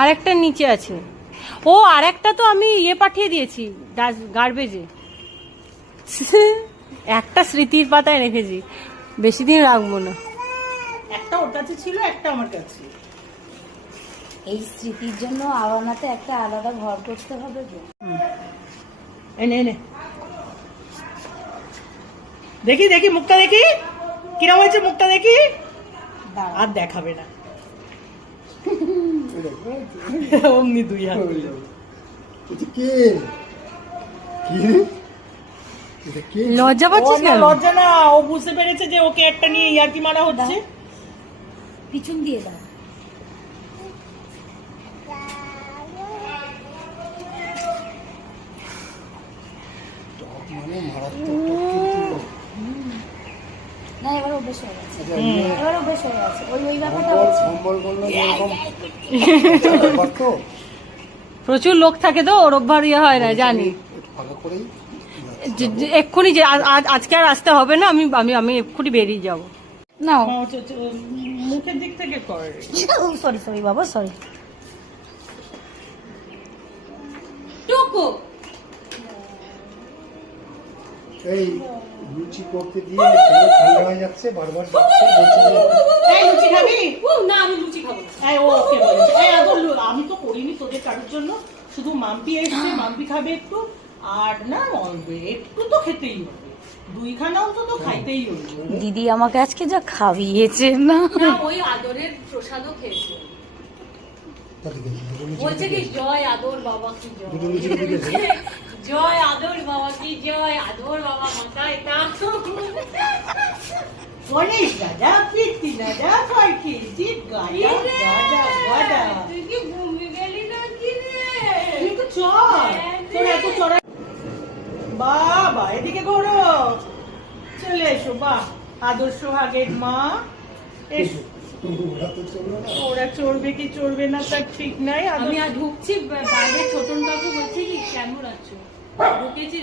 আরেকটা নিচে আছে। ও আরেকটা তো আমি ইয়ে পাঠিয়ে দিয়েছি গার্বেজে। একটা স্মৃতির পাতায় রেখেছি, বেশি দিন রাখবো না। একটা ওর কাছে ছিল, একটা আমার কাছে। এই স্মৃতির জন্য আওয়ানাতে একটা আলাদা ঘর করতে হবে তো। এনে এনে দেখি দেখি মুখটা দেখি কিরম হয়েছে, মুখটা দেখি। আর দেখাবে না, অমনি দুই হাত লজ্জা পাচ্ছিস কেন? লজ্জা না, ও বুঝতে পেরেছে যে ওকে একটা নিয়ে ইয়ার্কি মারা হচ্ছে। পিছন দিয়ে দাও। না এবার অভ্যেস হয়ে গেছে, এবার অভ্যেস হয়ে গেছে। ওই ব্যাপারটা প্রচুর লোক থাকে তো, ওর অভ্যাস ইয়ে হয় না জানি। এক্ষুনি যে আজকে আর আসতে হবে না, আমি আমি আমি এক্ষুনি বেরিয়ে যাবো। নাও। মুখের দিক থেকে করে। সরি সরি বাবা, সরি। টুকু এই লুচি করতে দিয়ে ঠান্ডা হয়ে যাচ্ছে, বারবার যাচ্ছে, বলছে যে এই লুচি খাবি? না আমি লুচি খাবো না। এই ও ওকে বলেছে, এই আদর আমি তো করিনি তোদের কারোর জন্য, শুধু মাম্পি এসছে, মাম্পি খাবে একটু, আর না একটু তো খেতেই হবে, দুইখানা অন্তত খাইতেই হবে। দিদি আমাকে আজকে যা খাইয়েছে না, ওই আদরের প্রসাদও খেয়েছে। তাদেরকে বলছে কি জয় আদর বাবা কি জয়, দুটো লুচি দিয়েছে। জয় আদর বাবা কি জয়, আদর বাবা মাথায় তা। গণেশ দাদা, কীর্তি দাদা, কয় কেজি গাদা গাদা গাদা। তুই কি ঘুমিয়ে গেলি না কি রে? তুই তো চল, তোর এত চড়া। বাবা এদিকে ঘোরো, চলে এসো। বাহ, আদর্শ ভাগের মা এসো। ওরা তো চললো না। ওরা চড়বে কি চড়বে না তার ঠিক নাই। আমি আর ঢুকছি বাইরে, ছোটন কাকু বলছে কি কেমন আছো, ঢুকেছি